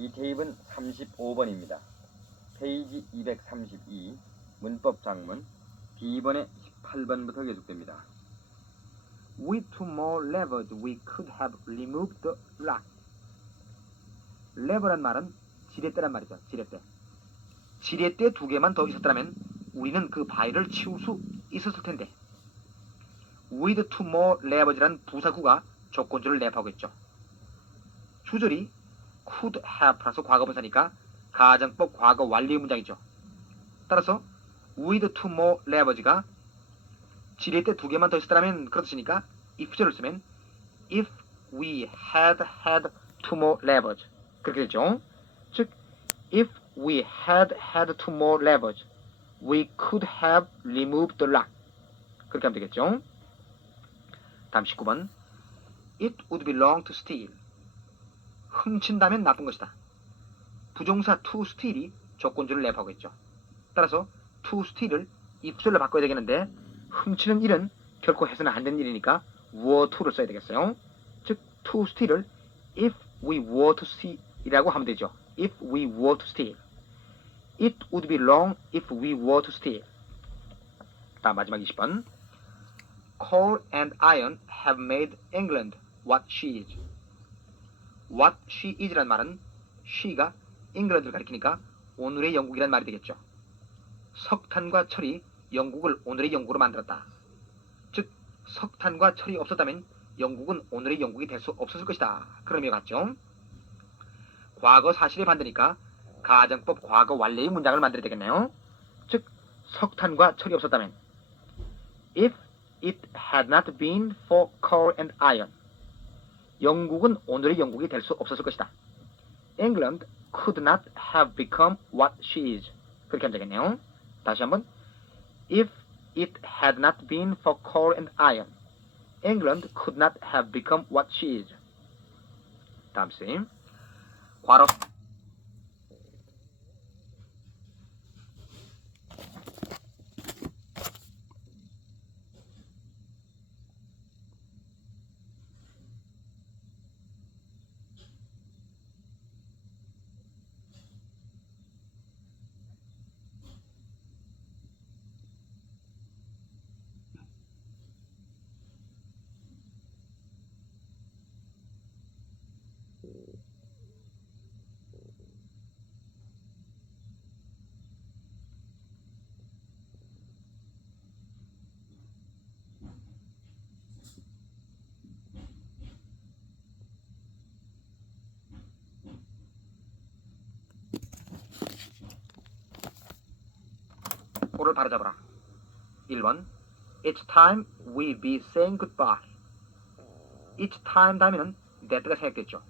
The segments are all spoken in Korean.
이 테이프는 35번입니다. 페이지 232 문법 작문 B번의 18번부터 계속됩니다. With two more levers we could have removed the lock. 레버란 말은 지렛대란 말이죠. 지렛대. 지렛대 두 개만 더 있었다면 우리는 그 바위를 치울 수 있었을 텐데. With two more levers란 부사구가 조건주를 랩하고 있죠. 주절이 could have 플러스 과거분사니까 가정법 과거 완료의 문장이죠. 따라서 with two more levers가 지렛대 두 개만 더 있었다면 그렇으니까 if절을 쓰면 if we had two more levers 그렇게 되죠. 즉 if we had two more levers we could have removed the lock 그렇게 하면 되겠죠. 다음 19번 It would be wrong to steal. 훔친다면 나쁜 것이다. 부정사 to steal이 조건주를 랩하고 있죠. 따라서 to steal을 if절로 바꿔야 되겠는데 훔치는 일은 결코 해서는 안 되는 일이니까 were to를 써야 되겠어요. 즉 to steal을 if we were to steal이라고 하면 되죠. If we were to steal. It would be wrong if we were to steal. 다음 마지막 20번 Coal and iron have made England what she is. What she is란 말은 she가 잉글랜드를 가리키니까 오늘의 영국이란 말이 되겠죠. 석탄과 철이 영국을 오늘의 영국으로 만들었다. 즉 석탄과 철이 없었다면 영국은 오늘의 영국이 될 수 없었을 것이다. 그런 의미가 같죠. 과거 사실의 반대니까 가정법 과거 완료의 문장을 만들어야 되겠네요. 즉 석탄과 철이 없었다면 If it had not been for coal and iron 영국은 오늘의 영국이 될 수 없었을 것이다. England could not have become what she is. 그렇게 하면 되겠네요. 다시 한번 If it had not been for coal and iron England could not have become what she is. 다음 쌤 괄호 를 바로잡아라. 1번 It's time we be saying goodbye. It's time 다음에는 that가 생략됐죠.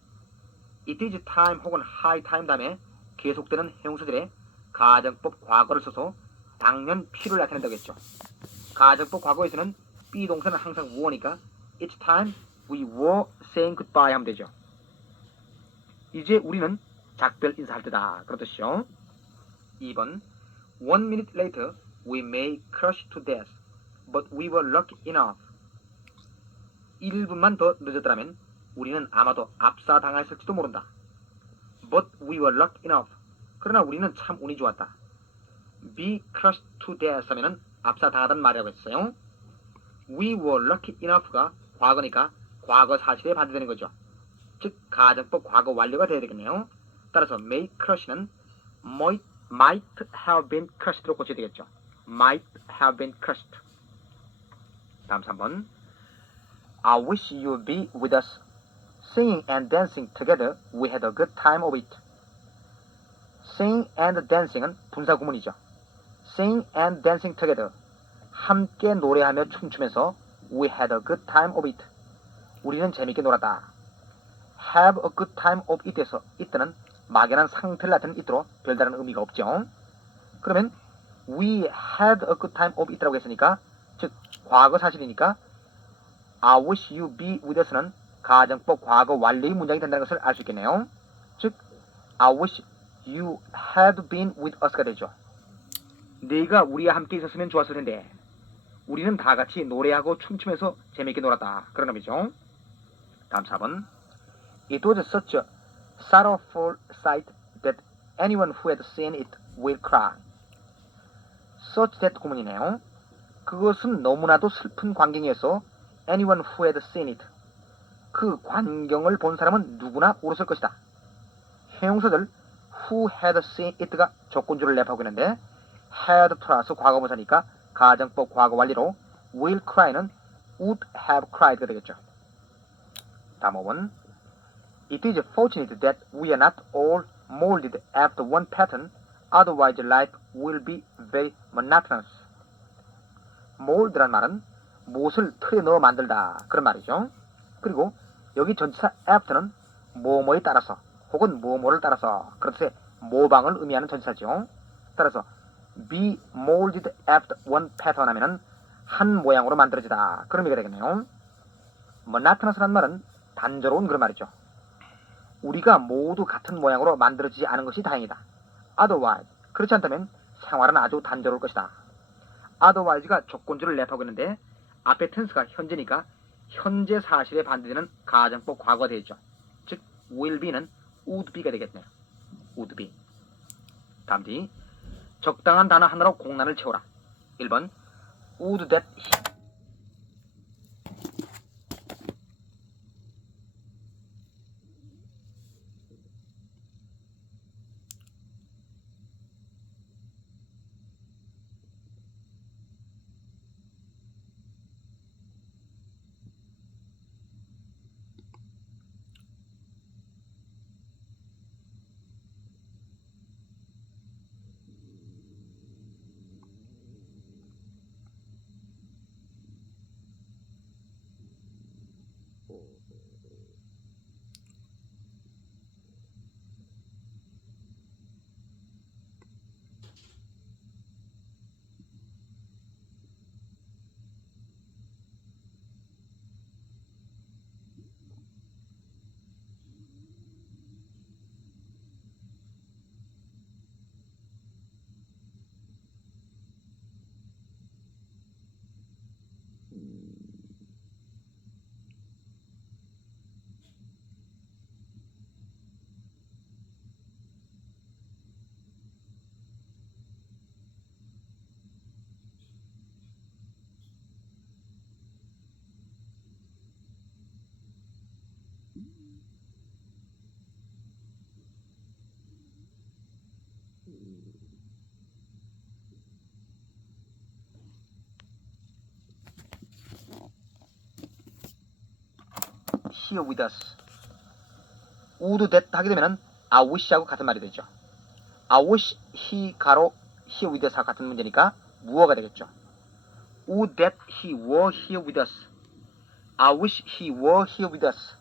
It is time 혹은 high time 다음에 계속되는 형용사들의 가정법 과거를 써서 당연 필요를 나타낸다고 했죠. 가정법 과거에서는 비동사는 항상 were니까 It's time we were saying goodbye 하면 되죠. 이제 우리는 작별 인사할 때다. 그런 뜻이죠. 2번 One minute later we may crush to death, but we were lucky enough. 1분만 더 늦었더라면 우리는 아마도 압사당했을지도 모른다. But we were lucky enough. 그러나 우리는 참 운이 좋았다. Be crushed to death 하면은 압사당하다는 말이라고 했어요. We were lucky enough가 과거니까 과거 사실에 반대되는 거죠. 즉 가정법 과거 완료가 돼야 되겠네요. 따라서 may crush는 might have been crushed로 고쳐야 되겠죠. Might have been crushed. 다음 3번 I wish you'd be with us. Singing and dancing together, we had a good time of it. Sing and dancing은 분사구문이죠. Sing and dancing together. 함께 노래하며 춤추면서 we had a good time of it. 우리는 재밌게 놀았다. have a good time of it에서 it는 막연한 상태를 나타내는 it로 별다른 의미가 없죠. 그러면 we had a good time of it라고 했으니까 즉 과거 사실이니까 I wish you be with us는 가정법 과거 완료의 문장이 된다는 것을 알 수 있겠네요. 즉 I wish you had been with us가 되죠. 네가 우리와 함께 있었으면 좋았을 텐데 우리는 다 같이 노래하고 춤추면서 재미있게 놀았다. 그런 의미죠. 다음 4번 It was such a sorrowful sight that anyone who had seen it will cry. such that 구문이네요. 그것은 너무나도 슬픈 광경이어서 anyone who had seen it. 그 광경을 본 사람은 누구나 울었을 것이다. 형용사들 who had seen it가 조건주를 랩하고 있는데 had 플러스 과거분사니까 가정법 과거 완료로 will cry는 would have cried가 되겠죠. 다음 5번. It is fortunate that we are not all molded after one pattern, otherwise life will be very monotonous. mold란 말은 못을 틀에 넣어 만들다 그런 말이죠. 그리고 여기 전치사 after는 뭐뭐에 따라서 혹은 뭐뭐를 따라서 그렇듯 모방을 의미하는 전치사죠. 따라서 be molded after one pattern 하면은 한 모양으로 만들어지다 그런 의미가 되겠네요. monotonous란 말은 단조로운 그런 말이죠. 우리가 모두 같은 모양으로 만들어지지 않은 것이 다행이다. otherwise 그렇지 않다면 생활은 아주 단조로울 것이다. otherwise가 조건주를 랩하고 있는데 앞에 tense가 현재니까 현재 사실에 반대되는 가정법 과거가 되겠죠. 즉 will be는 would be가 되겠네요. would be. 다음 뒤 적당한 단어 하나로 공란을 채워라. 1번 would that he here with us. would that 하게 되면은 I wish하고 같은 말이 되죠. I wish he 가로 here with us하고 같은 문제니까 무어가 되겠죠. would that he were here with us. I wish he were here with us.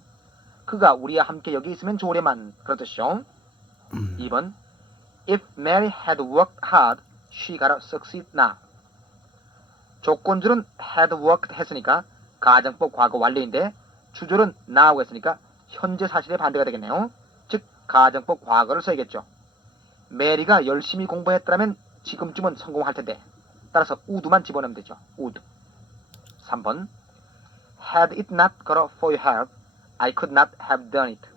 그가 우리와 함께 여기 있으면 좋으련만 그런 뜻이죠. 2번 If Mary had worked hard, she gotta succeed now. 조건줄은 had worked 했으니까 가정법 과거 완료인데 주절은 now 했으니까 현재 사실의 반대가 되겠네요. 즉 가정법 과거를 써야겠죠. 메리가 열심히 공부했더라면 지금쯤은 성공할 텐데 따라서 would만 집어넣으면 되죠. would. 3번 Had it not got for your help, I could not have done it.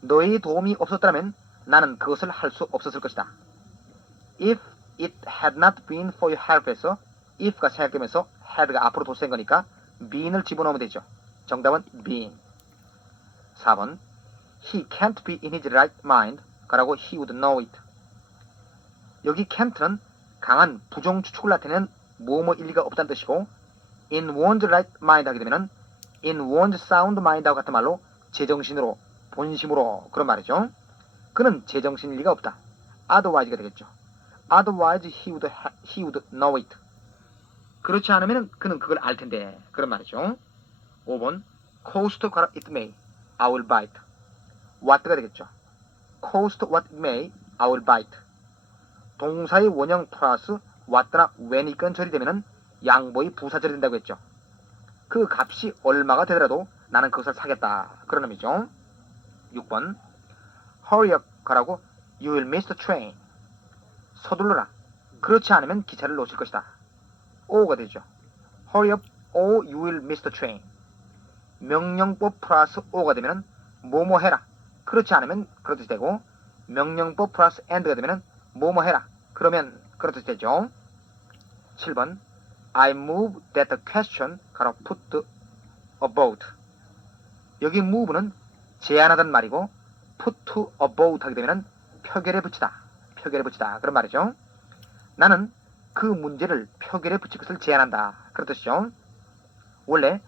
너의 도움이 없었다면 나는 그것을 할 수 없었을 것이다. If it had not been for your help에서 if가 생략되면서 had가 앞으로 도수된 거니까 been을 집어넣으면 되죠. 정답은 been. 4번 He can't be in his right mind. 가라고 he would know it. 여기 can't는 강한 부정 추측을 나타내는 뭐뭐 일리가 없다는 뜻이고 in one's right mind 하게 되면은 in one's sound mind하고 같은 말로 제정신으로 본심으로 그런 말이죠. 그는 제정신일 리가 없다. otherwise가 되겠죠. otherwise he would know it. 그렇지 않으면 그는 그걸 알 텐데 그런 말이죠. 5번 cost 가라 it may, I will bite. what가 되겠죠. cost what it may, I will bite. 동사의 원형 플러스 what나 when이 끈절이 되면은 양보의 부사절이 된다고 했죠. 그 값이 얼마가 되더라도 나는 그것을 사겠다. 그런 의미죠. 6번 Hurry up 가라고 You will miss the train. 서둘러라. 그렇지 않으면 기차를 놓칠 것이다. O가 되죠. Hurry up or you will miss the train. 명령법 플러스 O가 되면 뭐뭐 해라. 그렇지 않으면 그렇듯이 되고 명령법 플러스 and가 되면은 뭐뭐 해라. 그러면 그렇듯이 되죠. 7번 I move that the question 가로 put a vote. 여기 move는 제안하단 말이고 put to a vote 하게 되면은 표결에 붙이다. 표결에 붙이다. 그런 말이죠. 나는 그 문제를 표결에 붙일 것을 제안한다. 그런 뜻이죠. 원래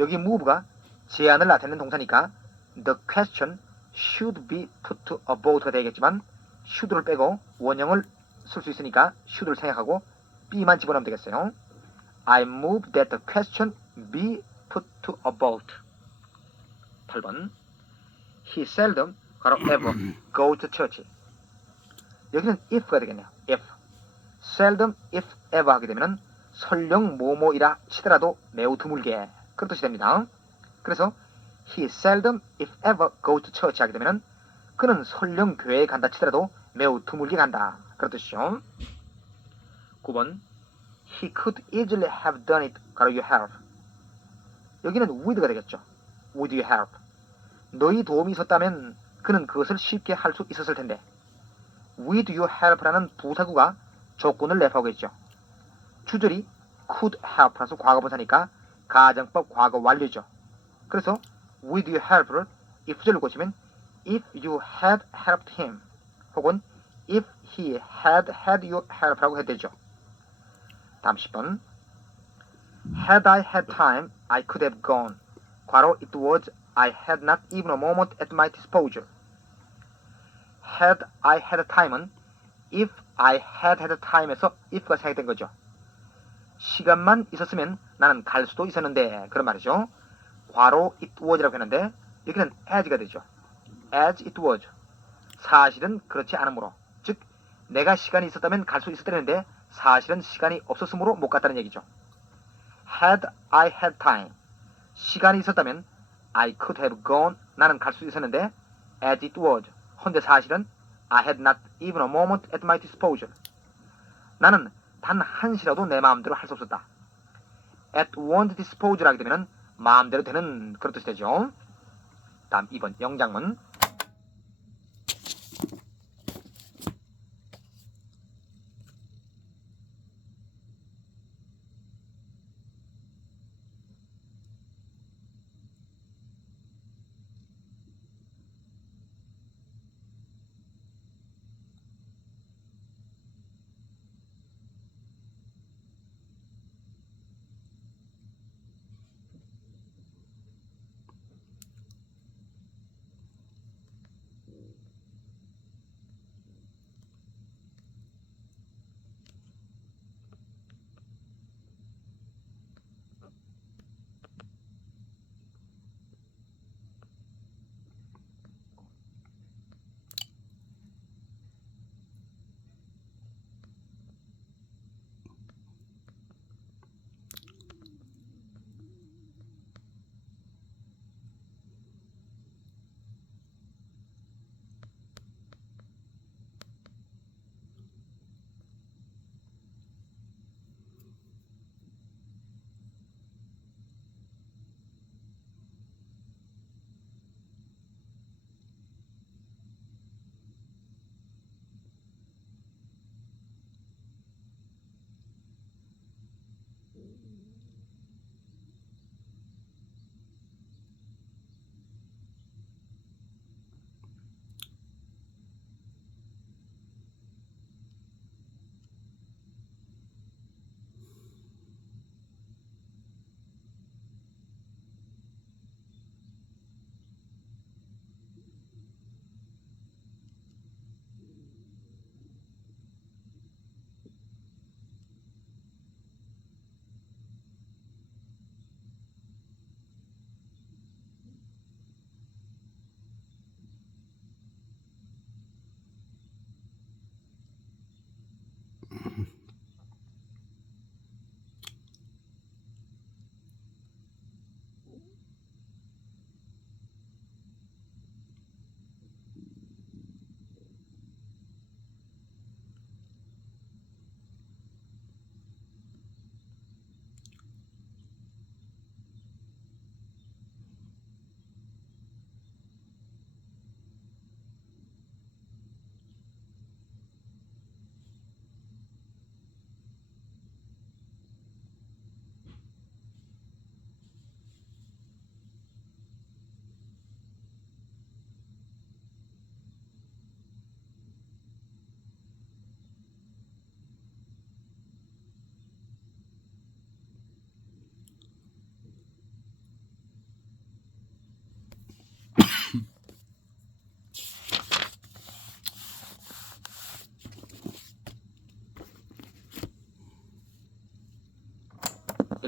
여기 move가 제안을 나타내는 동사니까 the question should be put to a vote가 되겠지만 should를 빼고 원형을 쓸 수 있으니까 should를 생략하고 be만 집어넣으면 되겠어요. I move that the question be put to a vote. 8번 He seldom 가로 ever go to church. 여기는 if가 되겠네요. if seldom if ever 하게 되면 설령 뭐뭐이라 치더라도 매우 드물게 그런 뜻이 됩니다. 그래서 he seldom if ever go to church 하게 되면 그는 설령 교회에 간다 치더라도 매우 드물게 간다 그런 뜻이죠. 9번 he could easily have done it 가로 you have. 여기는 would가 되겠죠. would you have. 너희 도움이 있었다면 그는 그것을 쉽게 할 수 있었을 텐데 would you help라는 부사구가 조건을 내포하고 있죠. 주절이 could help라서 과거분사니까 가정법 과거 완료죠. 그래서 would you help를 if절을 고치면 if you had helped him 혹은 if he had you help라고 해도 되죠. 다음 10번 Had I had time, I could have gone. 괄호 it was I had not even a moment at my disposal. Had I had time은 if I had had time에서 if가 사용된 거죠. 시간만 있었으면 나는 갈 수도 있었는데 그런 말이죠. 괄호 it was라고 했는데 여기는 as가 되죠. as it was. 사실은 그렇지 않으므로 즉 내가 시간이 있었다면 갈 수 있었다는데 사실은 시간이 없었으므로 못 갔다는 얘기죠. Had I had time. 시간이 있었다면 I could have gone. 나는 갈 수 있었는데 as it was. 헌데 사실은 I had not even a moment at my disposal. 나는 단 한시라도 내 마음대로 할 수 없었다. At one's disposal 하게 되면 마음대로 되는 그런 뜻이 되죠. 다음 2번 영장문.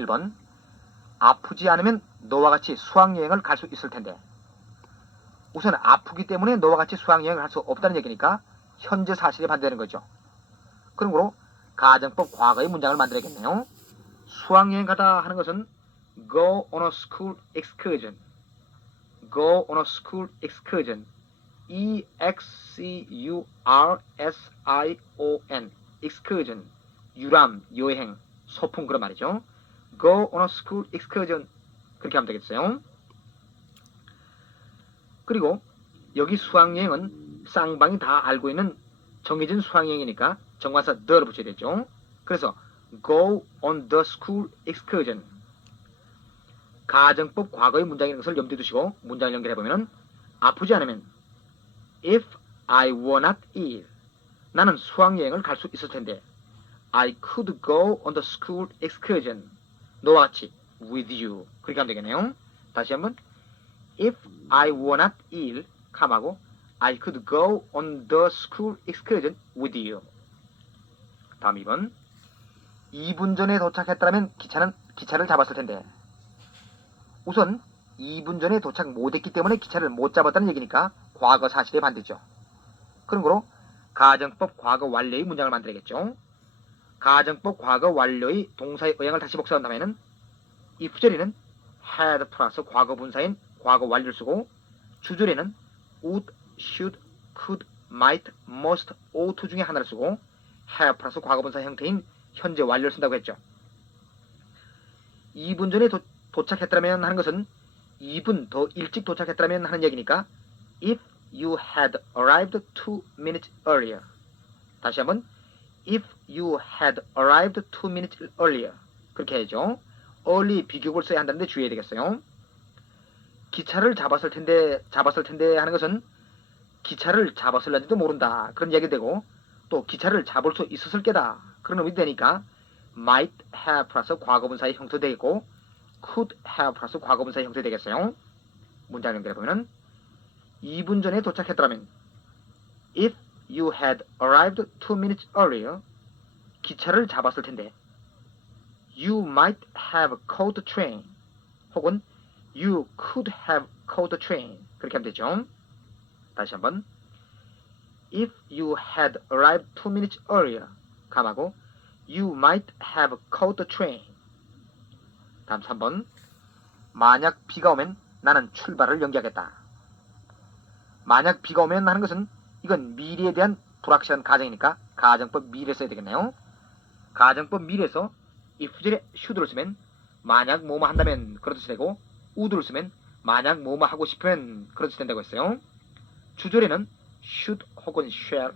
1번 아프지 않으면 너와 같이 수학여행을 갈 수 있을 텐데. 우선 아프기 때문에 너와 같이 수학여행을 할 수 없다는 얘기니까 현재 사실에 반대되는 거죠. 그러므로 가정법 과거의 문장을 만들어야겠네요. 수학여행 가다 하는 것은 go on a school excursion. go on a school excursion. E-X-C-U-R-S-I-O-N. excursion. 유람, 여행, 소풍 그런 말이죠. go on a school excursion. 그렇게 하면 되겠어요. 그리고 여기 수학여행은 쌍방이 다 알고 있는 정해진 수학여행이니까 정관사 the를 붙여야 되죠. 그래서 go on the school excursion. 가정법 과거의 문장인 것을 염두에 두시고 문장을 연결해보면 아프지 않으면 if I were not ill 나는 수학여행을 갈 수 있을 텐데 I could go on the school excursion 너와 같이 with you 그렇게 하면 되겠네요. 다시 한번 if I were not ill 컴하고 I could go on the school excursion with you. 다음 2번 2분 전에 도착했다면 기차를 잡았을 텐데 우선 2분 전에 도착 못했기 때문에 기차를 못 잡았다는 얘기니까 과거 사실에 반대죠. 그러므로 가정법 과거 완료의 문장을 만들어야겠죠. 가정법 과거 완료의 동사의 의향을 다시 복사한다면 이 부절에는 had 플러스 과거 분사인 과거 완료를 쓰고 주절에는 would, should, could, might, must, ought 중에 하나를 쓰고 have 플러스 과거 분사 형태인 현재 완료를 쓴다고 했죠. 2분 전에 도착했다면 하는 것은 2분 더 일찍 도착했다면 하는 얘기니까 if you had arrived 2 minutes earlier. 다시 한번 if you had arrived 2 minutes earlier. 그렇게 해야죠. early 비교급을 써야 한다는데 주의해야 되겠어요. 기차를 잡았을 텐데 하는 것은 기차를 잡았을는지도 모른다. 그런 이야기 되고 또 기차를 잡을 수 있었을 게다. 그런 의미 되니까 might have 플러스 과거분사의 형태 되겠고 could have 플러스 과거분사의 형태 되겠어요. 문장 연결해 보면은 2분 전에 도착했다면 if you had arrived 2 minutes earlier 기차를 잡았을 텐데 you might have caught the train 혹은 you could have caught the train 그렇게 하면 되죠. 다시 한번 if you had arrived 2 minutes earlier 감하고 you might have caught the train. 다음 3번 만약 비가 오면 나는 출발을 연기하겠다. 만약 비가 오면 하는 것은 이건 미래에 대한 불확실한 가정이니까 가정법 미래 써야 되겠네요. 가정법 미래에서 if절에 should를 쓰면 만약 뭐뭐 한다면 그렇듯이 되고 would를 쓰면 만약 뭐뭐 하고 싶으면 그렇듯이 된다고 했어요. 주절에는 should 혹은 shall,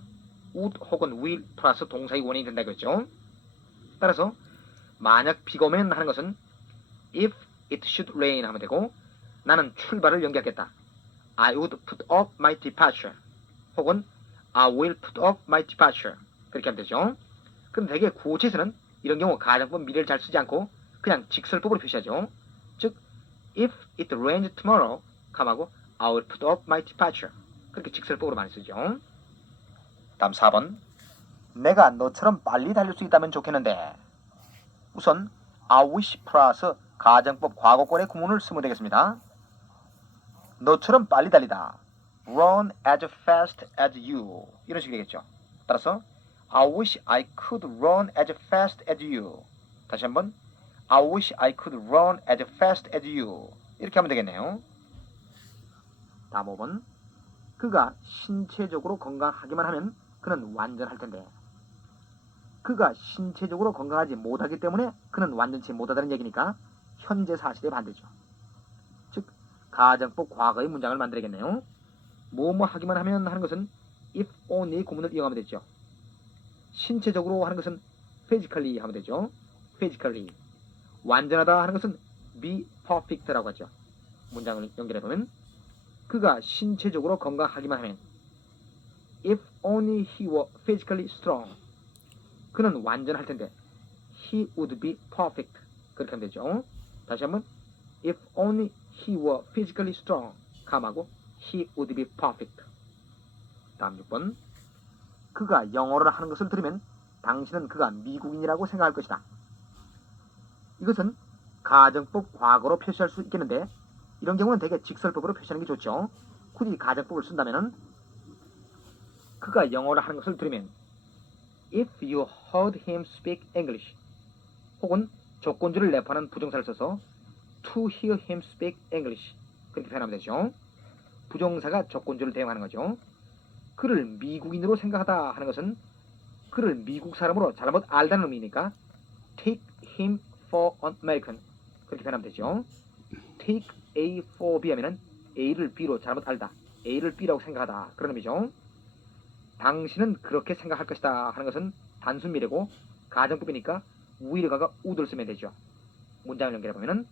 would 혹은 will 플러스 동사의 원인이 된다고 했죠. 따라서 만약 비가 오면 하는 것은 if it should rain 하면 되고 나는 출발을 연기하겠다. I would put off my departure 혹은 I will put off my departure 그렇게 하면 되죠. 그럼 대개 구어체에서는 이런 경우 가정법 미래를 잘 쓰지 않고 그냥 직설법으로 표시하죠. 즉 if it rains tomorrow 감하고 I will put off my departure 그렇게 직설법으로 많이 쓰죠. 다음 4번 내가 너처럼 빨리 달릴 수 있다면 좋겠는데 우선 I wish 플러스 가정법 과거권의 구문을 쓰면 되겠습니다. 너처럼 빨리 달리다 run as fast as you 이런 식이 되겠죠. 따라서 I wish I could run as fast as you 다시 한번 I wish I could run as fast as you 이렇게 하면 되겠네요. 다음 5번 그가 신체적으로 건강하기만 하면 그는 완전할 텐데 그가 신체적으로 건강하지 못하기 때문에 그는 완전치 못하다는 얘기니까 현재 사실의 반대죠. 즉 가정법 과거의 문장을 만들어야겠네요. 뭐뭐 하기만 하면 하는 것은 if only 구문을 이용하면 되죠. 신체적으로 하는 것은 physically 하면 되죠. physically. 완전하다 하는 것은 be perfect라고 하죠. 문장을 연결해보면 그가 신체적으로 건강하기만 하면 if only he were physically strong 그는 완전할 텐데 he would be perfect 그렇게 하면 되죠. 다시 한번 if only he were physically strong 감하고 he would be perfect. 다음 6번 그가 영어를 하는 것을 들으면 당신은 그가 미국인이라고 생각할 것이다. 이것은 가정법 과거로 표시할 수 있겠는데 이런 경우는 되게 직설법으로 표시하는 게 좋죠. 굳이 가정법을 쓴다면은 그가 영어를 하는 것을 들으면 If you heard him speak English 혹은 조건주를 내포하는 부정사를 써서 to hear him speak English 그렇게 표현하면 되죠. 부정사가 조건주를 대응하는 거죠. 그를 미국인으로 생각하다 하는 것은 그를 미국 사람으로 잘못 알다는 의미니까 take him for an American 그렇게 표현하면 되죠. take A for B 하면은 A를 B로 잘못 알다. A를 B라고 생각하다. 그런 의미죠. 당신은 그렇게 생각할 것이다 하는 것은 단순 미래고 가정법이니까 will가가 would를 쓰면 되죠. 문장을 연결해 보면은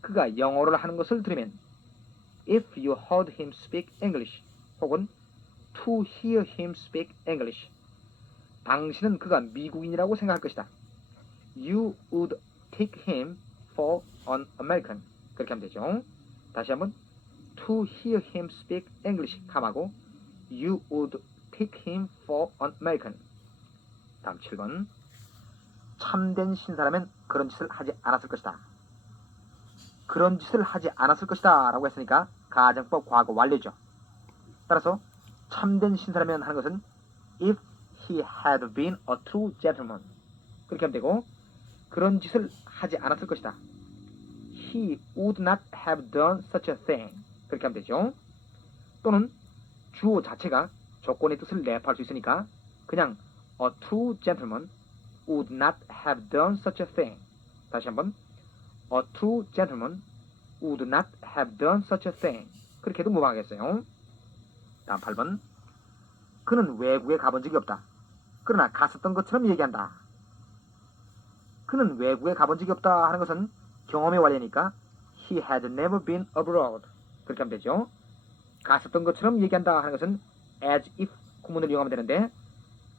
그가 영어를 하는 것을 들으면 if you heard him speak English 혹은 to hear him speak English 당신은 그가 미국인이라고 생각할 것이다. You would take him for an American 그렇게 하면 되죠. 다시 한번 to hear him speak English 감하고 You would take him for an American. 다음 7번 참된 신사라면 그런 짓을 하지 않았을 것이다. 그런 짓을 하지 않았을 것이다 라고 했으니까 가정법 과거 완료죠. 따라서 참된 신사라면 하는 것은 if he had been a true gentleman 그렇게 하면 되고 그런 짓을 하지 않았을 것이다. He would not have done such a thing 그렇게 하면 되죠. 또는 주어 자체가 조건의 뜻을 내포할 수 있으니까 그냥 a true gentleman would not have done such a thing. 다시 한번 a true gentleman would not have done such a thing. 그렇게 해도 무방하겠어요. 다음 8번 그는 외국에 가본 적이 없다. 그러나 갔었던 것처럼 얘기한다. 그는 외국에 가본 적이 없다 하는 것은 경험의 완료니까 he had never been abroad. 그렇게 하면 되죠. 갔었던 것처럼 얘기한다 하는 것은 as if 구문을 이용하면 되는데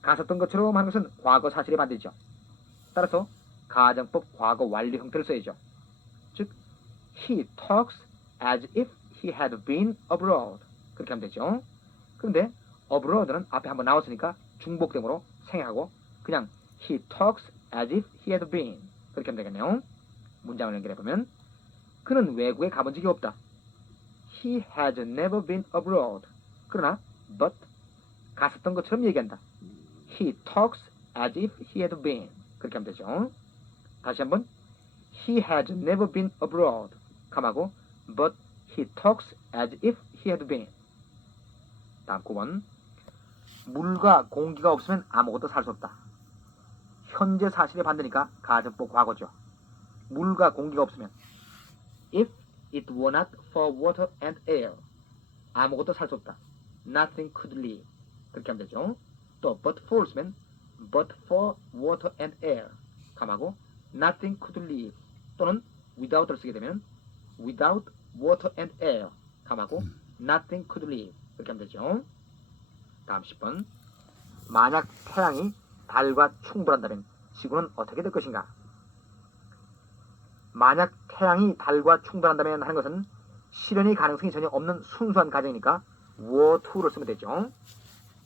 갔었던 것처럼 하는 것은 과거 사실의 반대죠. 따라서 가정법 과거 완료 형태를 써야죠. 즉 he talks as if he had been abroad. 그렇게 하면 되죠. 그런데 abroad는 앞에 한번 나왔으니까 중복되므로 생략하고 그냥 he talks as if he had been. 그렇게 하면 되겠네요. 문장을 연결해보면 그는 외국에 가본 적이 없다. He has never been abroad. 그러나 but 갔었던 것처럼 얘기한다. He talks as if he had been. 그렇게 하면 되죠. 다시 한번 He has never been abroad. 감하고 but he talks as if he had been. 다음 9번 물과 공기가 없으면 아무것도 살 수 없다. 현재 사실의 반대니까 가정법 과거죠. 물과 공기가 없으면 If it were not for water and air 아무것도 살 수 없다. Nothing could live. 그렇게 하면 되죠. 또 but for 쓰면 but for water and air 감하고 nothing could live 또는 without를 쓰게 되면 without water and air 감하고 nothing could live 그렇게 하면 되죠. 다음 10번 만약 태양이 달과 충돌한다면 지구는 어떻게 될 것인가? 만약 태양이 달과 충돌한다면 하는 것은 실현의 가능성이 전혀 없는 순수한 가정이니까 were to를 쓰면 되죠.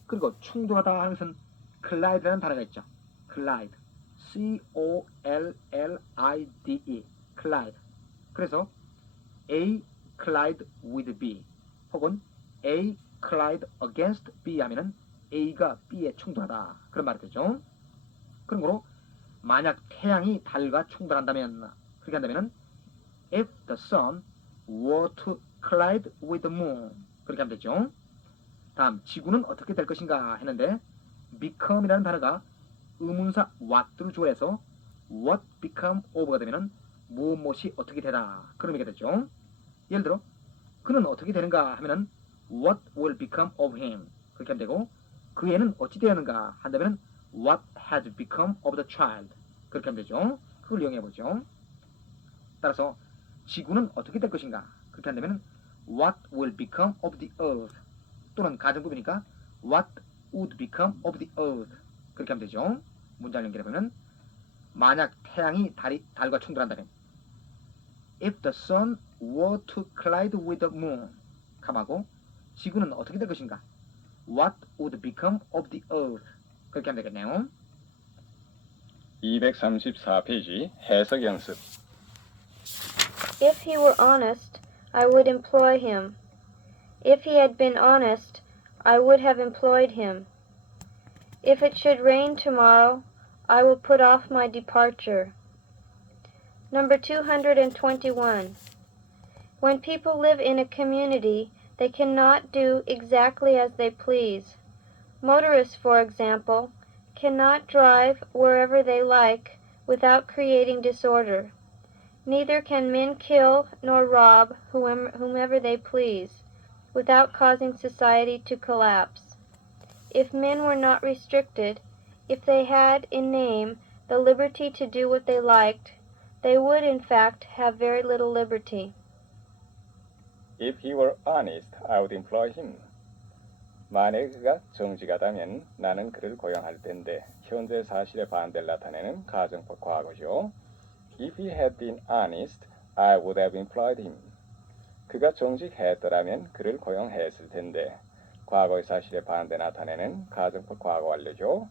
그리고 충돌하다 하는 것은 collide라는 단어가 있죠. collide, C-O-L-L-I-D-E, collide. 그래서 A collide with B 혹은 A collide against B 하면은 A가 B에 충돌하다 그런 말이 되죠. 그러므로 만약 태양이 달과 충돌한다면 그렇게 한다면은 if the sun were to collide with the moon 그렇게 하면 되죠. 다음 지구는 어떻게 될 것인가 했는데 become이라는 단어가 의문사 what를 조해서 what become of가 되면은 무엇이 어떻게 되다 그런 의미가 되죠. 예를 들어 그는 어떻게 되는가 하면은 what will become of him 그렇게 하면 되고 그 애는 어찌 되었는가 한다면은 what has become of the child 그렇게 하면 되죠. 그걸 이용해 보죠. 따라서 지구는 어떻게 될 것인가 그렇게 한다면은 what will become of the earth 또는 가정법이니까 what would become of the earth 그렇게 하면 되죠. 문장 연결해 보면 만약 태양이 달과 충돌한다면 if the sun were to collide with the moon 감하고 지구는 어떻게 될 것인가 what would become of the earth 그렇게 하면 되겠네요. 234페이지 해석 연습. If he were honest, I would employ him. If he had been honest, I would have employed him. If it should rain tomorrow, I will put off my departure. Number 221. When people live in a community, they cannot do exactly as they please. Motorists, for example, cannot drive wherever they like without creating disorder. Neither can men kill nor rob whomever they please, without causing society to collapse. If men were not restricted, if they had, in name, the liberty to do what they liked, they would, in fact, have very little liberty. If he were honest, I would employ him. 만약에 그가 정직하다면 나는 그를 고용할 텐데 현재 사실의 반대를 나타내는 가정법 과거죠. If he had been honest, I would have employed him. 그가 정직했더라면 그를 고용했을 텐데 과거의 사실의 반대 나타내는 가정법 과거 완료죠.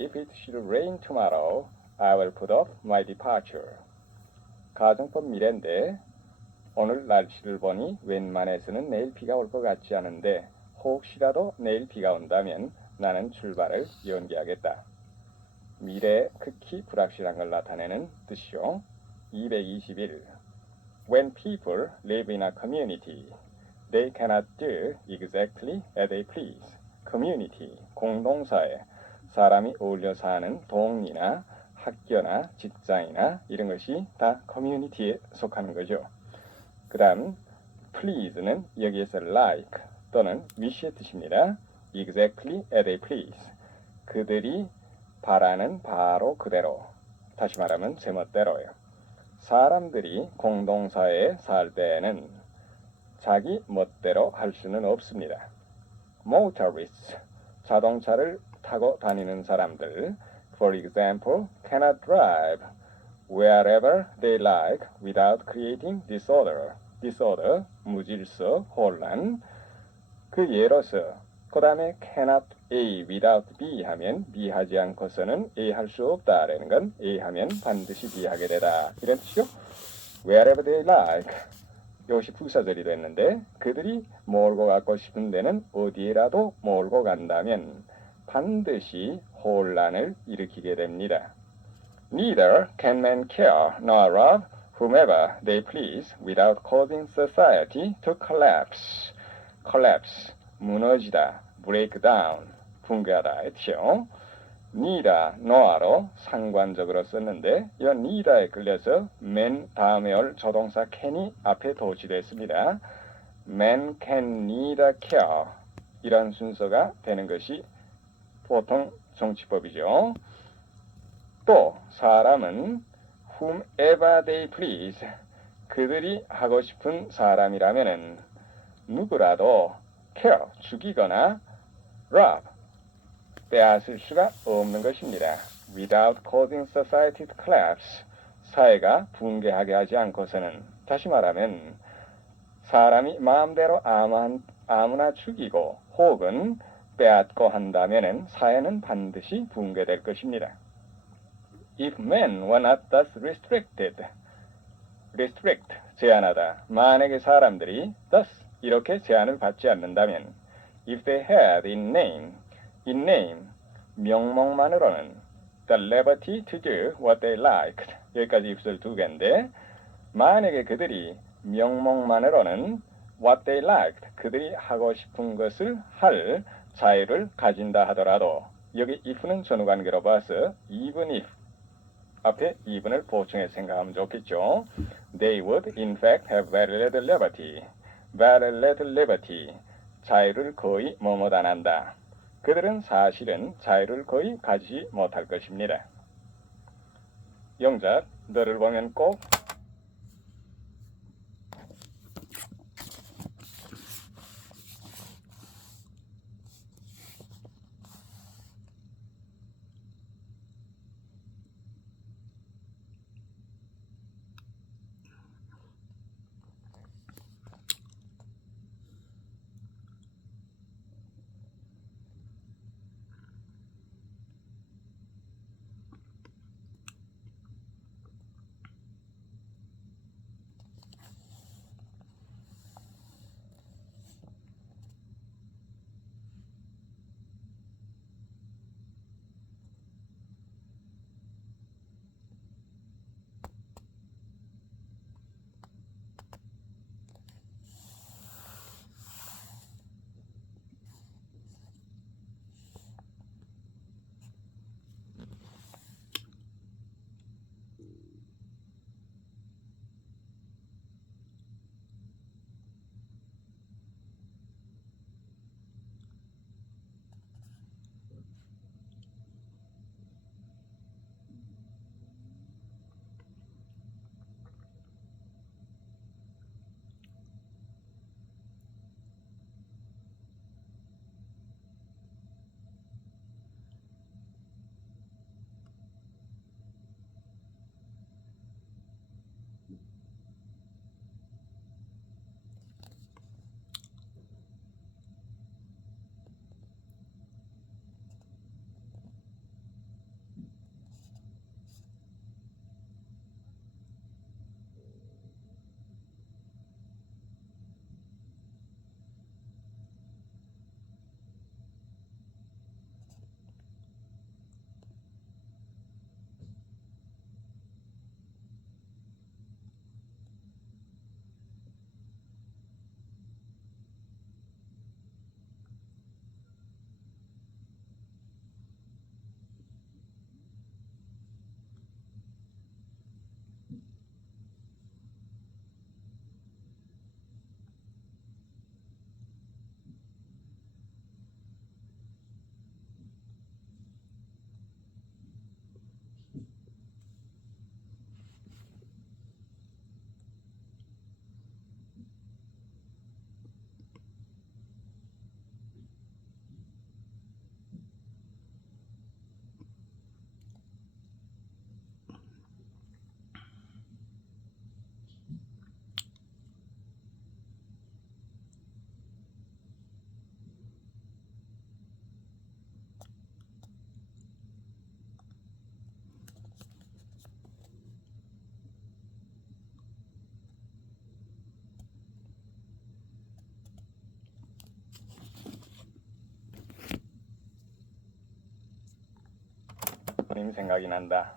If it should rain tomorrow, I will put off my departure. 가정법 미래인데 오늘 날씨를 보니 웬만해서는 내일 비가 올 것 같지 않은데 혹시라도 내일 비가 온다면 나는 출발을 연기하겠다. 미래의 극히 불확실한 걸 나타내는 뜻이요. 221. When people live in a community, they cannot do exactly as they please. community, 공동사회, 사람이 어울려 사는 동리나 학교나 직장이나 이런 것이 다 커뮤니티에 속하는 거죠. 그 다음 please는 여기에서 like 또는 wish의 뜻입니다. exactly as they please. 그들이 바라는 바로 그대로. 다시 말하면 제멋대로요. 사람들이 공동사회에 살 때에는 자기 멋대로 할 수는 없습니다. motorists, 자동차를 타고 다니는 사람들, for example, cannot drive wherever they like without creating disorder. disorder, 무질서, 혼란. 그 예로서 그 다음에 cannot A without B 하면 B 하지 않고서는 A 할 수 없다라는 건 A 하면 반드시 B 하게 되다 이런 뜻이죠. wherever they like 이것이 부사절이 됐는데 그들이 몰고 가고 싶은 데는 어디에라도 몰고 간다면 반드시 혼란을 일으키게 됩니다. Neither can men kill nor rob whomever they please without causing society to collapse. collapse, 무너지다, break down, 붕괴하다 했죠. neither, nor로 상관적으로 썼는데 이 neither에 끌려서 man 다음에 올 조동사 can이 앞에 도치됐습니다. Man can neither kill 이런 순서가 되는 것이 보통 정치법이죠. 또 사람은 whomever they please 그들이 하고 싶은 사람이라면은 누구라도 kill 죽이거나 rob 빼앗을 수가 없는 것입니다. without causing society to collapse 사회가 붕괴하게 하지 않고서는 다시 말하면 사람이 마음대로 아무나 죽이고 혹은 빼앗고 한다면은 사회는 반드시 붕괴될 것입니다. If men were not thus restricted, restrict, 제한하다. 만약에 사람들이 thus, 이렇게 제한을 받지 않는다면 if they had in name, 명목만으로는 the liberty to do what they liked, 여기까지 입술 두 개인데 만약에 그들이 명목만으로는 what they liked, 그들이 하고 싶은 것을 할 자유를 가진다 하더라도 여기 if는 전후관계로 봐서 even if 앞에 even을 보충해 생각하면 좋겠죠. They would in fact have very little liberty. very little liberty. 자유를 거의 뭐뭐 안 한다. 그들은 사실은 자유를 거의 가지지 못할 것입니다. 영작, 너를 보면 꼭 부모님 생각이 난다.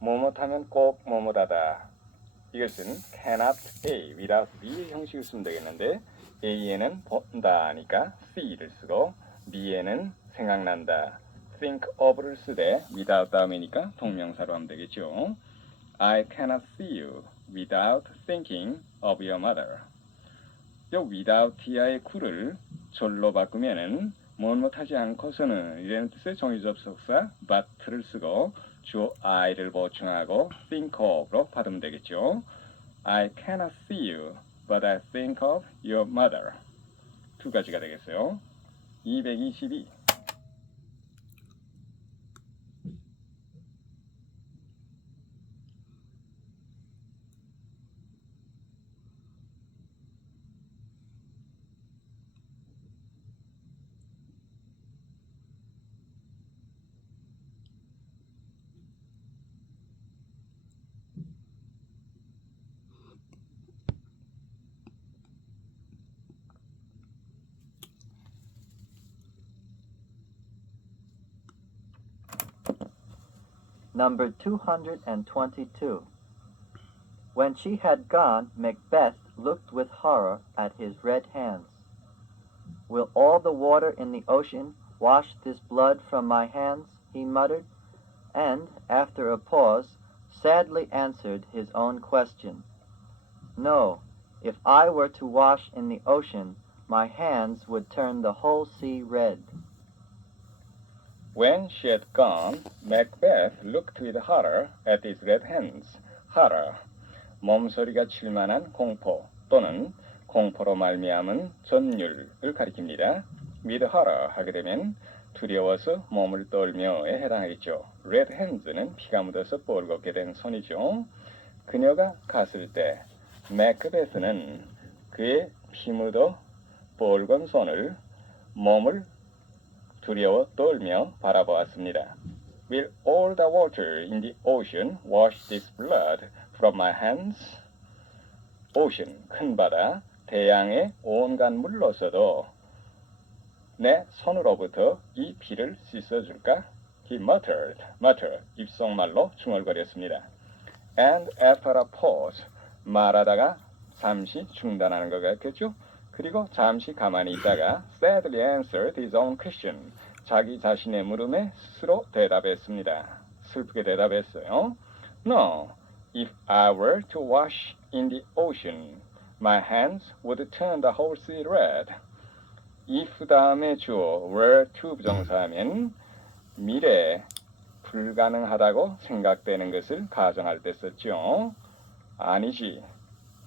뭐뭇하면 꼭 뭐뭇하다. 이것은 cannot A without be 형식을 쓰면 되겠는데 A에는 본다니까 see를 쓰고 B에는 생각난다. think of를 쓰되 without 다음이니까 동명사로 하면 되겠죠. I cannot see you without thinking of your mother. 요 without ti의 could를 절로 바꾸면은 못하지 않고서는 이라는 뜻의 정의접속사 but를 쓰고 주어 I를 보충하고 think of로 받으면 되겠죠. I cannot see you, but I think of your mother. 두 가지가 되겠어요. 222. Number 222. When she had gone, Macbeth looked with horror at his red hands. Will all the water in the ocean wash this blood from my hands? He muttered, and, after a pause, sadly answered his own question. No, if I were to wash in the ocean, my hands would turn the whole sea red. When she had gone, Macbeth looked with horror at his red hands. horror, 몸소리가 칠만한 공포 또는 공포로 말미암은 전율을 가리킵니다. with horror 하게 되면 두려워서 몸을 떨며에 해당하겠죠. red hands는 피가 묻어서 뻘겋게 된 손이죠. 그녀가 갔을 때 맥베스는 그의 피 묻어 뻘건 손을 몸을 두려워 떨며 바라보았습니다. Will all the water in the ocean wash this blood from my hands? ocean, 큰 바다, 대양의 온갖 물로서도 내 손으로부터 이 피를 씻어줄까? He muttered, 입속말로 중얼거렸습니다. And after a pause, 말하다가 잠시 중단하는 것 같겠죠? 그리고 잠시 가만히 있다가 sadly answered his own question. 자기 자신의 물음에 스스로 대답했습니다. 슬프게 대답했어요. No, if I were to wash in the ocean, my hands would turn the whole sea red. if 다음에 주어 were to 부정사하면 미래에 불가능하다고 생각되는 것을 가정할 때 썼죠. 아니지.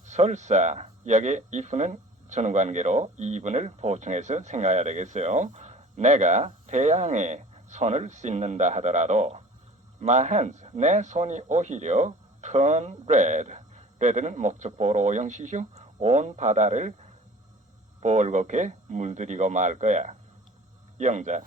설사 여기 if는 전후관계로 이분을 보충해서 생각해야 되겠어요. 내가 대양의 손을 씻는다 하더라도 my hands, 내 손이 오히려 turn red. red는 목적보로 형식이죠. 온 바다를 뻘겋게 물들이고 말 거야. 영작.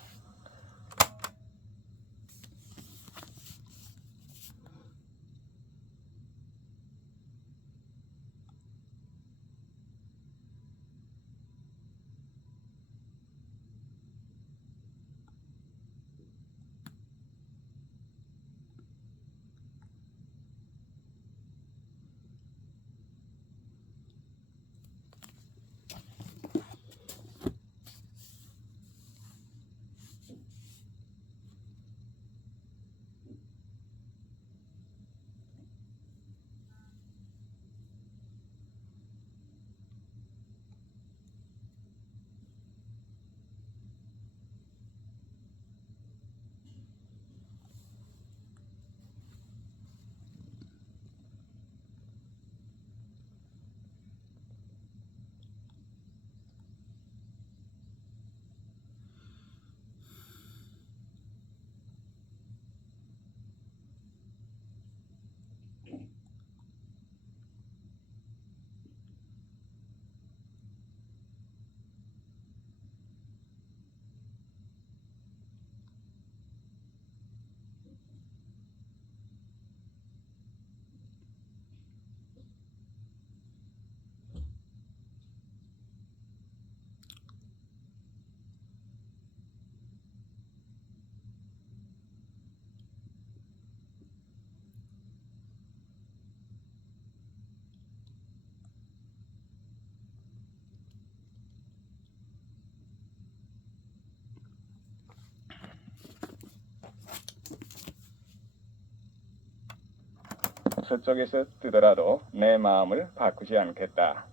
서쪽에서 뜨더라도 내 마음을 바꾸지 않겠다.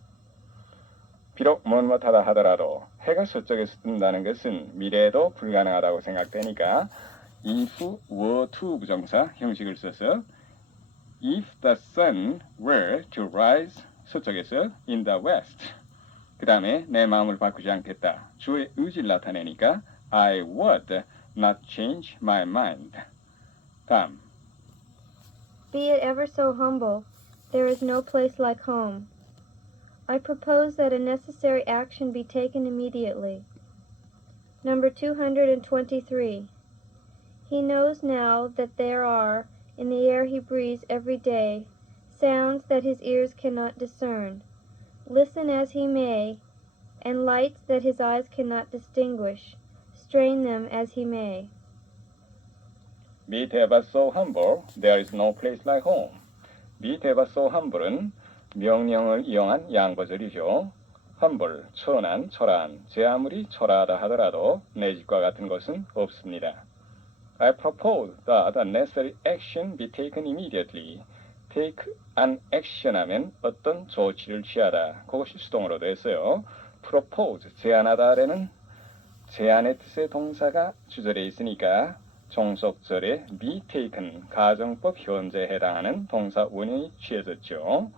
비록 못하다 하더라도 해가 서쪽에서 뜬다는 것은 미래에도 불가능하다고 생각되니까 if were to 부정사 형식을 써서 if the sun were to rise 서쪽에서 in the west 그 다음에 내 마음을 바꾸지 않겠다. 주의 의지를 나타내니까 I would not change my mind. 다음 Be it ever so humble, there is no place like home. I propose that a necessary action be taken immediately. Number 223. He knows now that there are, in the air he breathes every day, sounds that his ears cannot discern. Listen as he may, and lights that his eyes cannot distinguish, strain them as he may. Be it ever so humble, there is no place like home. Be it ever so humble은 명령을 이용한 양보절이죠. humble, 천한, 초라한, 제 아무리 초라하다 하더라도 내 집과 같은 곳은 없습니다. I propose that a necessary action be taken immediately. take an action 하면 어떤 조치를 취하다. 그것이 수동으로 됐어요. propose, 제안하다라는 제안의 뜻의 동사가 주절에 있으니까 종속절에 be taken, 가정법 현재에 해당하는 동사 원형이 취해졌죠.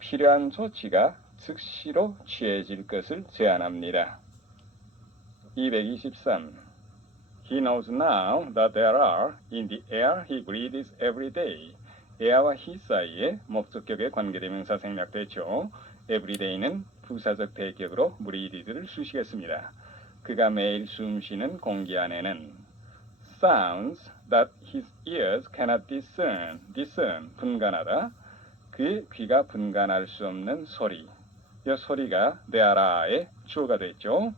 필요한 조치가 즉시로 취해질 것을 제안합니다. 223. He knows now that there are, in the air he breathes every day. air와 he 사이에 목적격에 관계대명사 생략됐죠. everyday는 부사적 대격으로 breathes를 수식했습니다. 그가 매일 숨쉬는 공기 안에는 sounds that his ears cannot discern, 분간하다. 그의 귀가 분간할 수 없는 소리. 이 소리가 there are의 주어가 됐죠.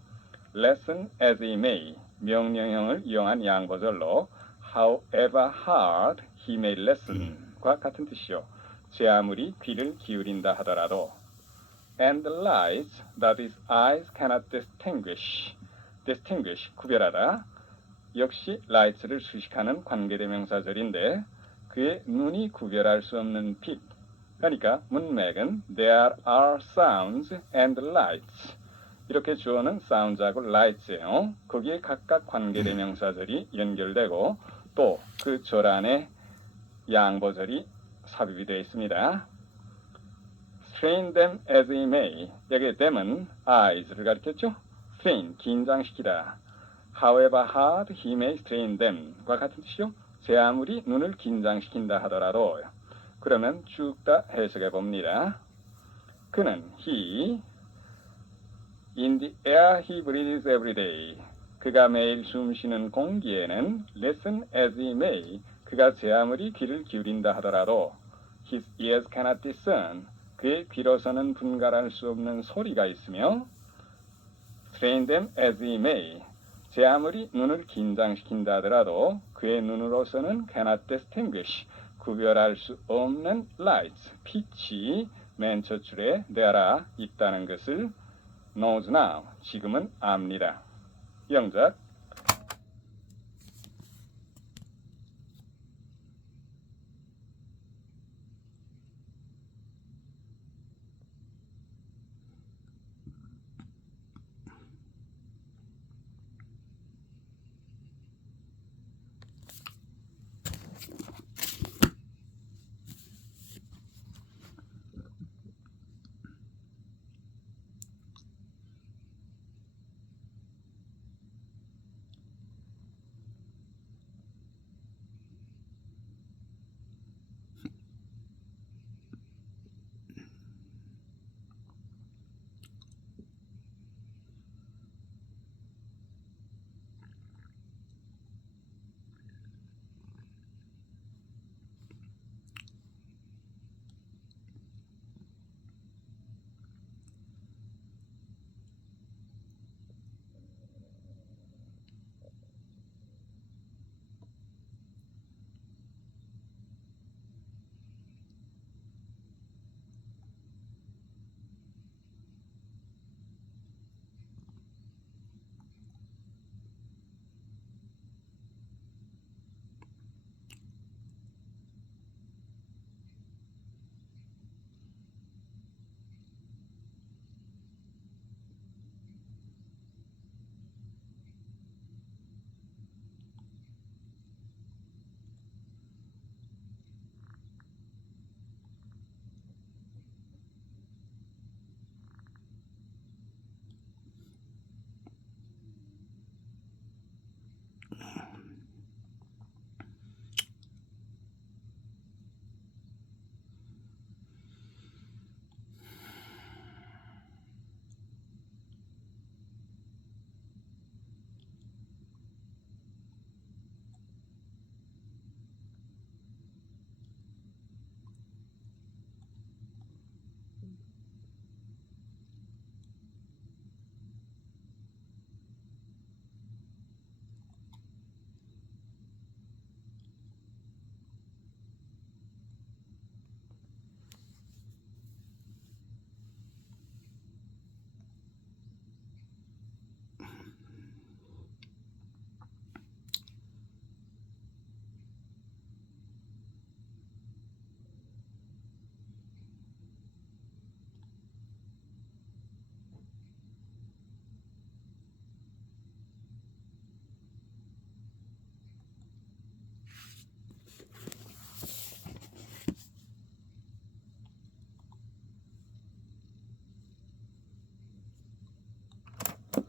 listen as he may, 명령형을 이용한 양보절로 however hard he may listen과 같은 뜻이요. 제 아무리 귀를 기울인다 하더라도 and the lights that his eyes cannot distinguish, 구별하다. 역시 lights를 수식하는 관계대명사절인데 그의 눈이 구별할 수 없는 빛. 그러니까 문맥은 there are sounds and lights. 이렇게 주어는 sounds하고 lights예요. 거기에 각각 관계대명사절이 연결되고 또 그 절 안에 양보절이 삽입이 되어 있습니다. strain them as he may. 여기 them은 eyes를 가리켰죠. strain, 긴장시키다. however hard he may strain them과 같은 뜻이요. 제 아무리 눈을 긴장시킨다 하더라도 그러면 쭉 다 해석해 봅니다. 그는 he in the air he breathes every day. 그가 매일 숨쉬는 공기에는 listen as he may. 그가 제 아무리 귀를 기울인다 하더라도 his ears cannot discern. 그의 귀로서는 분간할 수 없는 소리가 있으며 strain them as he may. 제 아무리 눈을 긴장시킨다 하더라도 그의 눈으로서는 cannot distinguish. 구별할 수 없는 lights, 빛이 맨 첫 줄에 there are 있다는 것을 knows now, 지금은 압니다. 영작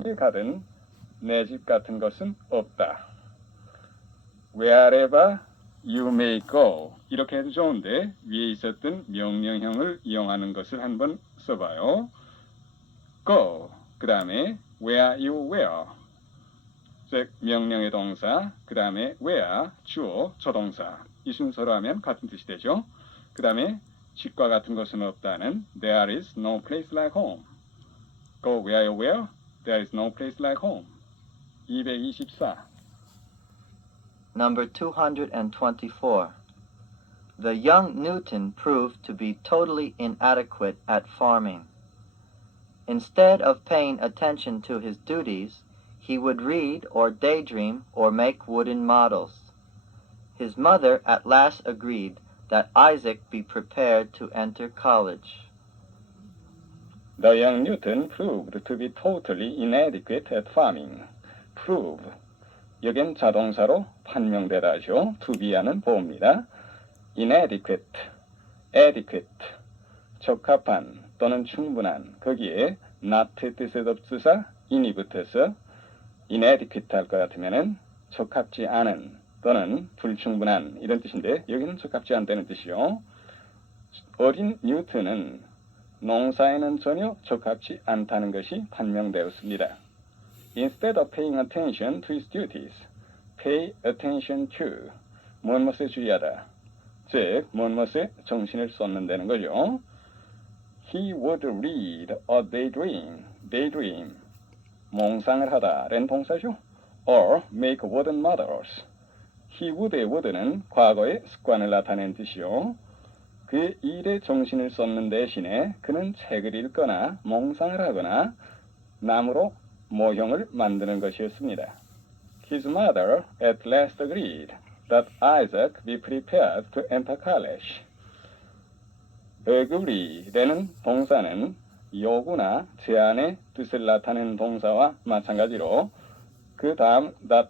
어디 가든 내 집 같은 것은 없다. Wherever you may go 이렇게 해도 좋은데 위에 있었던 명령형을 이용하는 것을 한번 써봐요. Go 그 다음에 where you were 즉 명령의 동사 그 다음에 where 주어 조동사 이 순서로 하면 같은 뜻이 되죠. 그 다음에 집과 같은 것은 없다는 There is no place like home. Go where you were. There is no place like home. 224. Number 224. The young Newton proved to be totally inadequate at farming. Instead of paying attention to his duties, he would read or daydream or make wooden models. His mother at last agreed that Isaac be prepared to enter college. The young Newton proved to be totally inadequate at farming. prove. 여긴 자동사로 판명되다죠. to be하는 보호입니다. inadequate, adequate. 적합한 또는 충분한. 거기에 not 뜻의 접수사 in이 붙어서 inadequate 할 것 같으면은 적합지 않은 또는 불충분한 이런 뜻인데 여기는 적합지 않다는 뜻이요. 어린 뉴턴은 농사에는 전혀 적합지 않다는 것이 판명되었습니다. Instead of paying attention to his duties, pay attention to 무엇에 주의하다. 즉 무엇에 정신을 쏟는다는 거죠. He would read or daydream 몽상을 하다라는 동사죠. or make wooden models. He would는 과거의 습관을 나타낸 뜻이요. 그 일에 정신을 쏟는 대신에 그는 책을 읽거나 몽상을 하거나 나무로 모형을 만드는 것이었습니다. His mother at last agreed that Isaac be prepared to enter college. agree라는 동사는 요구나 제안의 뜻을 나타내는 동사와 마찬가지로 그 다음 that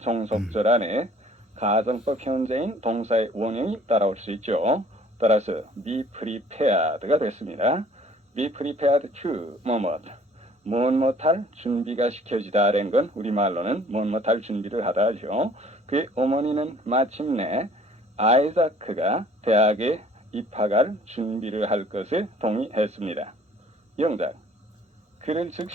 종속절 안에 가정법 현재인 동사의 원형이 따라올 수 있죠. 따라서 be prepared가 됐습니다. be prepared to 무엇할 준비가 시켜지다라는 건 우리말로는 무엇할 준비를 하다 하죠. 그 어머니는 마침내 아이자크가 대학에 입학할 준비를 할 것에 동의했습니다. 영작 그를 즉시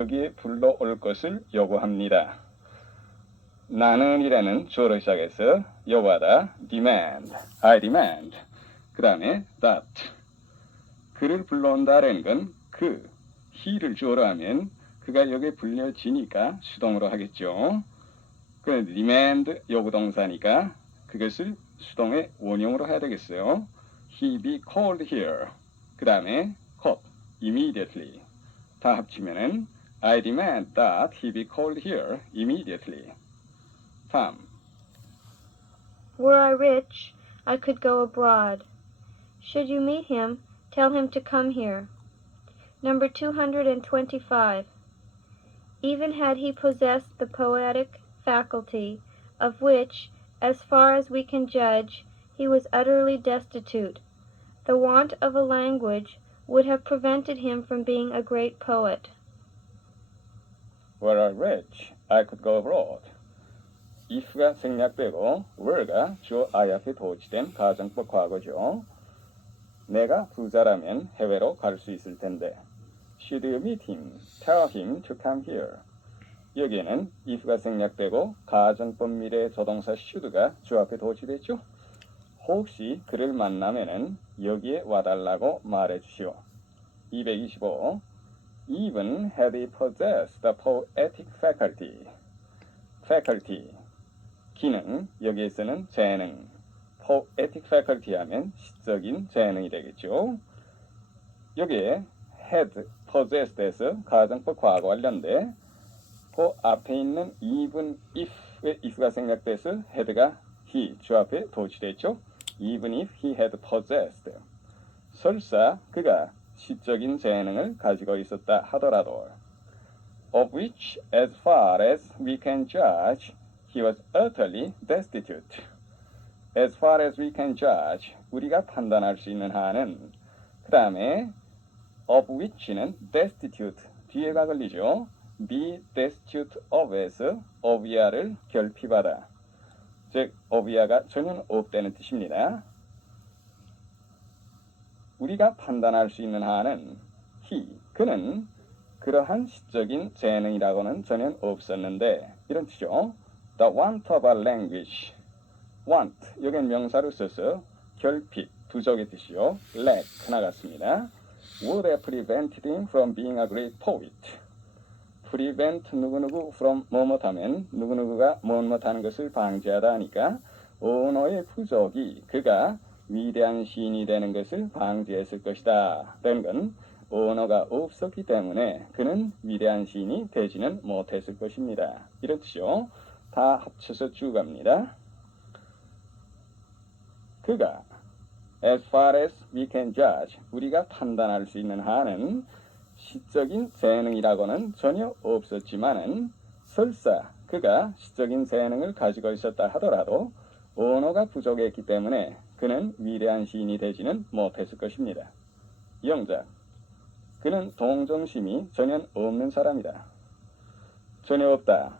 여기에 불러올 것을 요구합니다. 나는이라는 주어로 시작해서 요구하다 demand, I demand. 그 다음에 that. 그를 불러온다라는 건 그, he를 주어로 하면 그가 여기에 불려지니까 수동으로 하겠죠. 그 demand 요구동사니까 그것을 수동의 원형으로 해야 되겠어요. He be called here. 그 다음에 caught, immediately. 다 합치면은 I demand that he be called here immediately. 3. Were I rich, I could go abroad. Should you meet him, tell him to come here. Number 225. Even had he possessed the poetic faculty, of which, as far as we can judge, he was utterly destitute, the want of a language would have prevented him from being a great poet. Were I rich, I could go abroad. if가 생략되고 were가 주어 I 앞에 도치된 가정법 과거죠. 내가 부자라면 해외로 갈 수 있을 텐데. Should you meet him, tell him to come here. 여기에는 if가 생략되고 가정법 미래 조동사 should가 주 앞에 도치됐죠. 혹시 그를 만나면은 여기에 와달라고 말해주시오. 225. Even had he possessed the poetic faculty. faculty. 기능, 여기에서는 재능. poetic faculty 하면 시적인 재능이 되겠죠. 여기에 had, possessed에서 가정법 과거 관련돼 그 앞에 있는 even if의 if가 생략돼서 had가 he, 주 앞에 도치됐죠. Even if he had possessed. 설사 그가 시적인 재능을 가지고 있었다 하더라도 of which, as far as we can judge, he was utterly destitute. As far as we can judge, 우리가 판단할 수 있는 한은 그 다음에 of which는 destitute, 뒤에가 걸리죠. be destitute of에서 of야를 결핍하다. 즉, of야가 전혀 없다는 뜻입니다. 우리가 판단할 수 있는 한은 he, 그는 그러한 시적인 재능이라고는 전혀 없었는데 이런 뜻이죠. The want of a language. want, 여긴 명사로 써서 결핍, 부족의 뜻이요. lack, 나갔습니다. would have prevented him from being a great poet. prevent 누구누구 from 뭐뭐하면 누구누구가 뭐뭐하는 것을 방지하다 하니까 언어의 부족이 그가 위대한 시인이 되는 것을 방지했을 것이다. 라는 건 언어가 없었기 때문에 그는 위대한 시인이 되지는 못했을 것입니다. 이런 뜻이요. 다 합쳐서 쭉 갑니다. 그가 as far as we can judge, 우리가 판단할 수 있는 한은 시적인 재능이라고는 전혀 없었지만은 설사 그가 시적인 재능을 가지고 있었다 하더라도 언어가 부족했기 때문에 그는 위대한 시인이 되지는 못했을 것입니다. 영작, 그는 동정심이 전혀 없는 사람이다. 전혀 없다.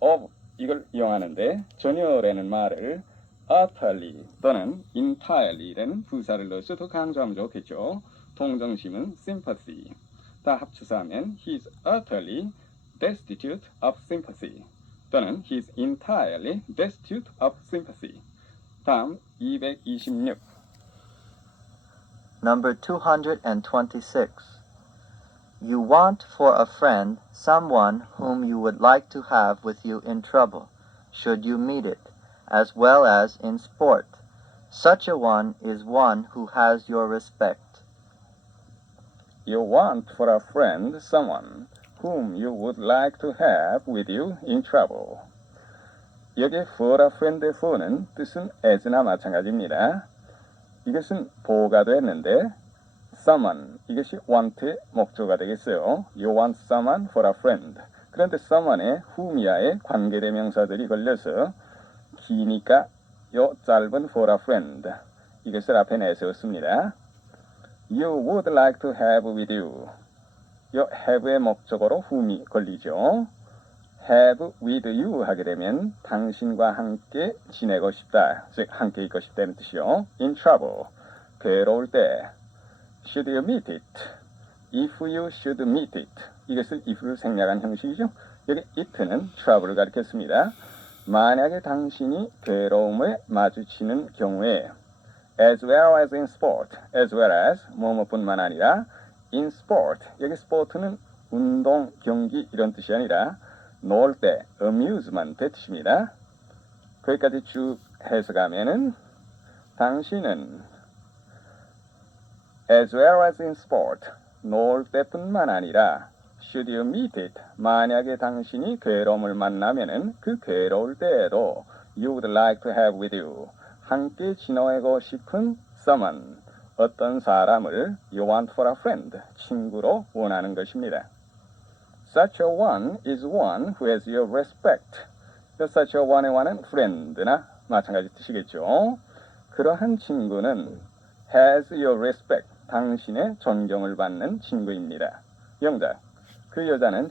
of 이걸 이용하는데 전혀라는 말을 utterly 또는 entirely라는 부사를 넣어서 더 강조하면 좋겠죠. 동정심은 sympathy. 다 합쳐서 하면 he's utterly destitute of sympathy 또는 he's entirely destitute of sympathy. 다음 226. Number 226. You want for a friend someone whom you would like to have with you in trouble, should you meet it, as well as in sport. Such a one is one who has your respect. You want for a friend someone whom you would like to have with you in trouble. 여기 for a friend의 for는 뜻은 as나 마찬가지입니다. 이것은 보호가 됐는데 someone 이것이 want의 목조가 되겠어요. You want someone for a friend. 그런데 someone의 whom이야의 관계대명사들이 걸려서 기니까 요 짧은 for a friend 이것을 앞에 내세웠습니다. You would like to have with you. 요 have의 목적어로 whom이 걸리죠. have with you 하게 되면 당신과 함께 지내고 싶다. 즉 함께 있고 싶다는 뜻이요. In trouble. 괴로울 때. Should you meet it? If you should meet it. 이것을 if를 생략한 형식이죠. 여기 it는 trouble를 가리켰습니다. 만약에 당신이 괴로움에 마주치는 경우에 as well as in sport, as well as 뭐뭐뿐만 아니라 in sport, 여기 sport는 운동, 경기 이런 뜻이 아니라 놀 때, amusement의 뜻입니다. 거기까지 쭉 해석하면은 당신은 as well as in sport, 놀 때뿐만 아니라 should you meet it, 만약에 당신이 괴로움을 만나면은 그 괴로울 때에도 you would like to have with you, 함께 지내고 싶은 someone, 어떤 사람을 you want for a friend, 친구로 원하는 것입니다. Such a one is one who has your respect. Such a one의 one은 friend나 마찬가지 뜻이겠죠. 그러한 친구는 has your respect, 당신의 존경을 받는 친구입니다. 영작, 그 여자는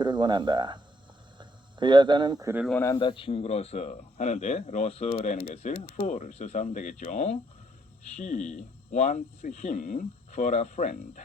그를 원한다. 그 여자는 그를 원한다 친구로서 하는데 로서라는 것을 for를 써서 하면 되겠죠. She wants him for a friend.